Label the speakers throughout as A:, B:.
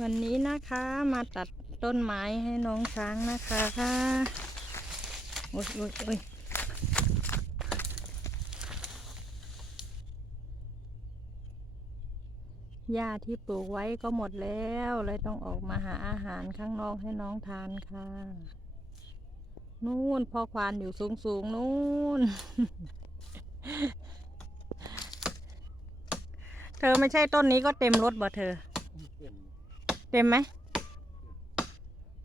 A: วันนี้นะคะมาตัดต้นไม้ให้น้องช้างนะคะโอ้ยโอ้ยโอ้ยหญ้าที่ปลูกไว้ก็หมดแล้วเลยต้องออกมาหาอาหารข้างนอกให้น้องทานค่ะ นู่นพ่อควานอยู่สูงสูงๆนู่น เธอไม่ใช่ต้นนี้ก็เต็มรถบ่เธอ เต็มไหม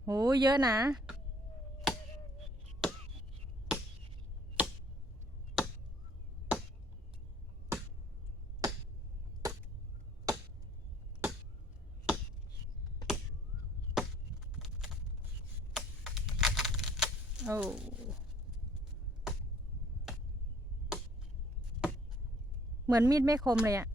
A: โหเยอะนะ โอ้เหมือนมีดไม่คมเลยอะ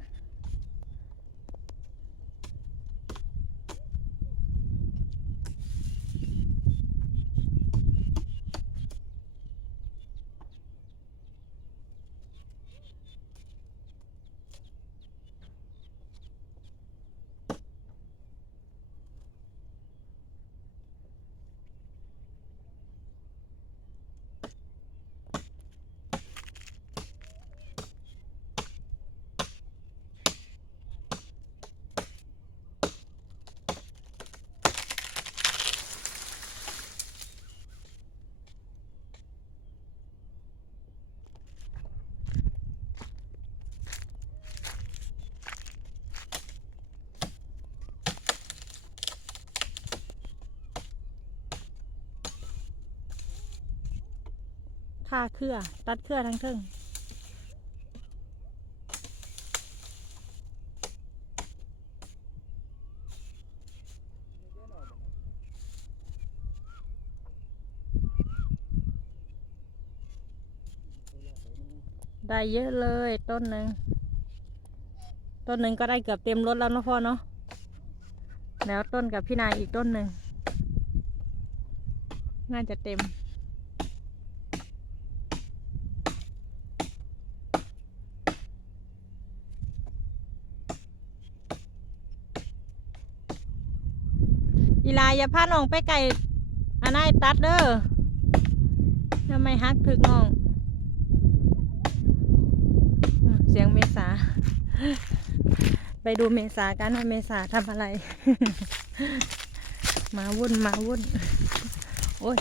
A: ค่าเครือ ตัดเครือทั้งเทิงได้เยอะเลยต้นหนึ่งต้นหนึ่งก็ได้เกือบเต็มรถแล้วนะพ่อเนาะแล้วต้นกับพี่นายอีกต้นหนึ่งน่าจะเต็ม อีลาอย่าพาน้องไปไก่อันนายตัดเด้อทำไมฮักถึกน้อง เสียงเมษา ไปดูเมษากันว่าเมษาทำอะไร มาวุ่นมาวุ่น โอ้ย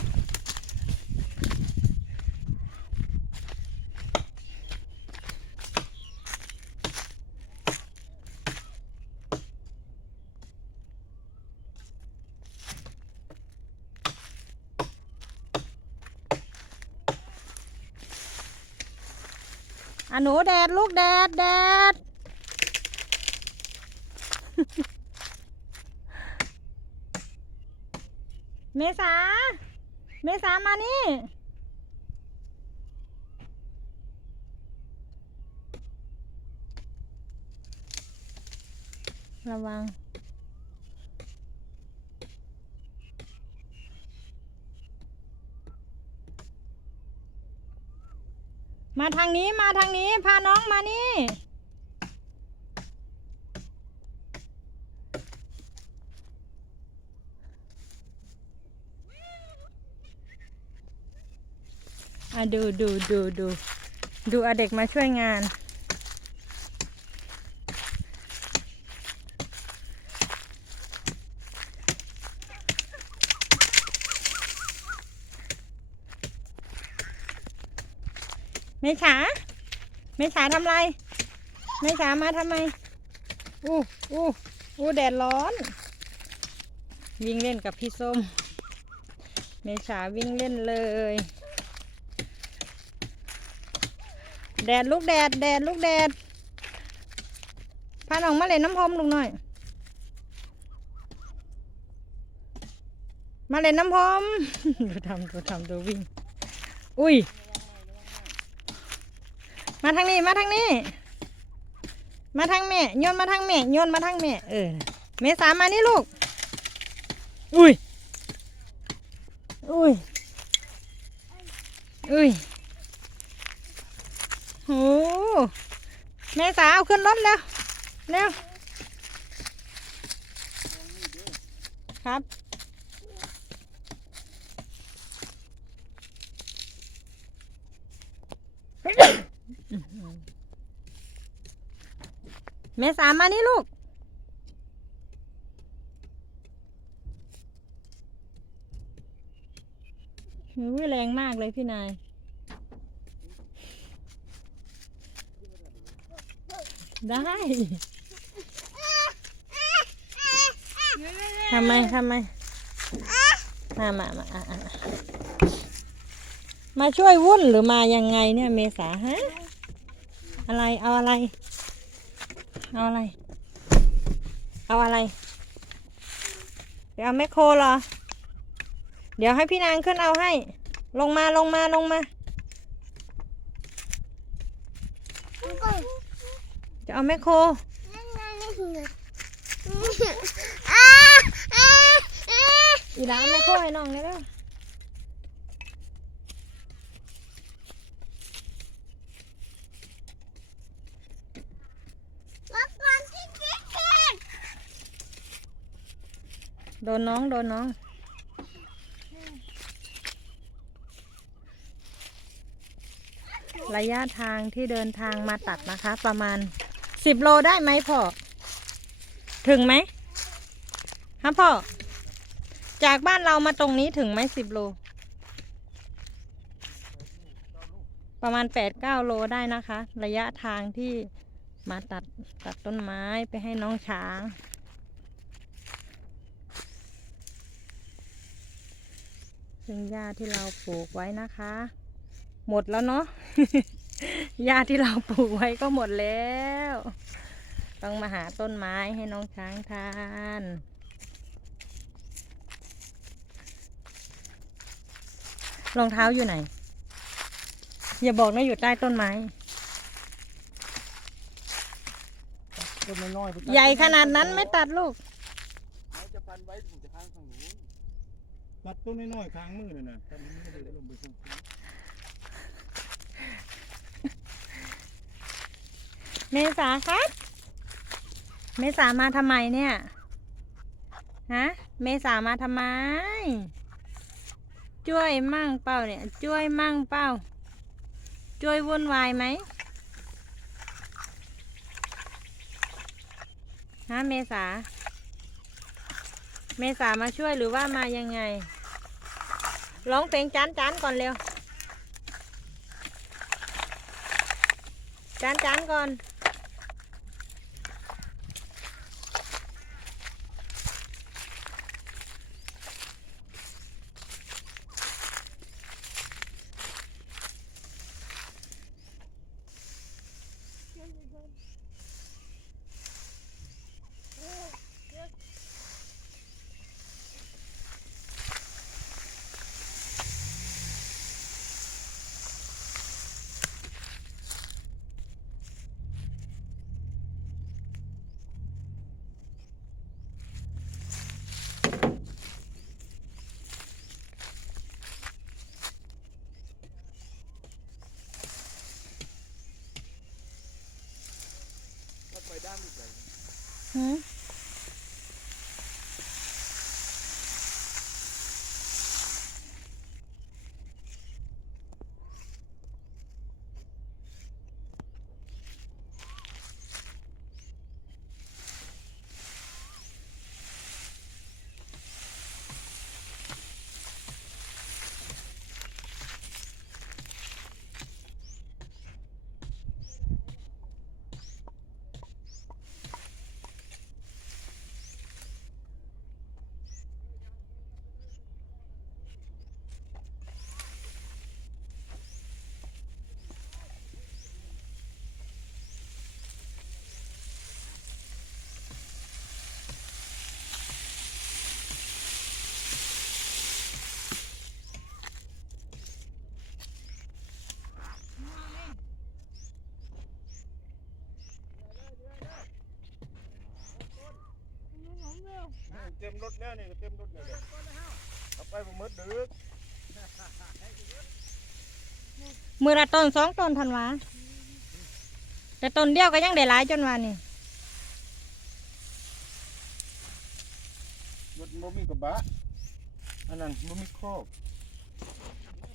A: อะหนูแดดลูกแดดแดด เมษา เมษามานี่ ระวัง มาทางนี้มาทางนี้ พาน้องมานี่ อะดูดูดูดูดูอาเด็กมาช่วยงาน เมษาเมษาทำไรเมษามาทำไมอู้อู้อู้แดดร้อน วิ่งเล่นกับพี่ส้ม เมษาวิ่งเล่นเลย แดดลูกแดด แดดลูกแดดพาน้องมาเล่นน้ำพรมลุงหน่อย มาเล่นน้ำพรมดูทำดูทำดูวิ่ง อุ้ย มาทางนี้มาทางนี้ มาทางแม่โยนมาทางแม่โยนมาทางแม่เออเมษามานี่ลูก อุ้ย อุ้ย อุ้ยโหเมษาเอาขึ้นรถแล้วเร็วครับเเมษามานี่ลูก หูแรงมากเลยพี่นาย ได้ ทำไม ทำไม มามามาอะอะมาช่วยวุ่นหรือมายังไงเนี่ยเมษาฮะ อะไร เอาอะไร เอาอะไร เอาอะไร เดี๋ยวเอาแมคโครเหรอ เดี๋ยวให้พี่นางขึ้นเอาให้ ลงมาลงมาลงมา จะเอาแมคโคร อีหลาเอาแมคโครให้น้องเลยเด้อ โด นน้อง โดนน้อง ระยะทางที่เดินทางมาตัดนะคะ ประมาณสิบโลได้ไหมพ่อ ถึงไหมฮะพ่อ จากบ้านเรามาตรงนี้ถึงไหมสิบโล ประมาณแปดเก้าโลได้นะคะ ระยะทางที่มาตัดตัดต้นไม้ไปให้น้องช้าง ซึ่งหญ้าที่เราปลูกไว้นะคะ หมดแล้วเนาะหญ้าที่เราปลูกไว้ก็หมดแล้ว ต้องมาหาต้นไม้ให้น้องช้างทานรองเท้าอยู่ไหน อย่าบอกนะอยู่ใต้ต้นไม้
B: ต้นน้อยๆไปตัด
A: ใหญ่ขนาดนั้นไม่ตัดลูก
C: เขาจะพันไว้ผมจะข้างฝั่งนู้น
B: ตัดต้นน้อยๆค้างมือน่ะนะตัดมือไม่ได้ลงไปส่ง
A: เมษาครับ เมษามาทำไมเนี่ย ฮะ เมษามาทำไมช่วยมั่งเปล่าเนี่ยช่วยมั่งเปล่าช่วยวุ่นวายไหมฮะเมษา เมษามาช่วยหรือว่ามายังไง ร้องเพลงจานจานก่อนเร็ว จานจานก่อน หืม
B: เต็มรถแล้ว นี่ก็เต็มรถเลยเอาไปผมมืดดึก
A: มือละต้นสองต้นทันวาแต่ต้นเดียวก็ยังได้หลายจนวานี่
B: รถบ่มีกระบะอันนั้นบ่มีครอบ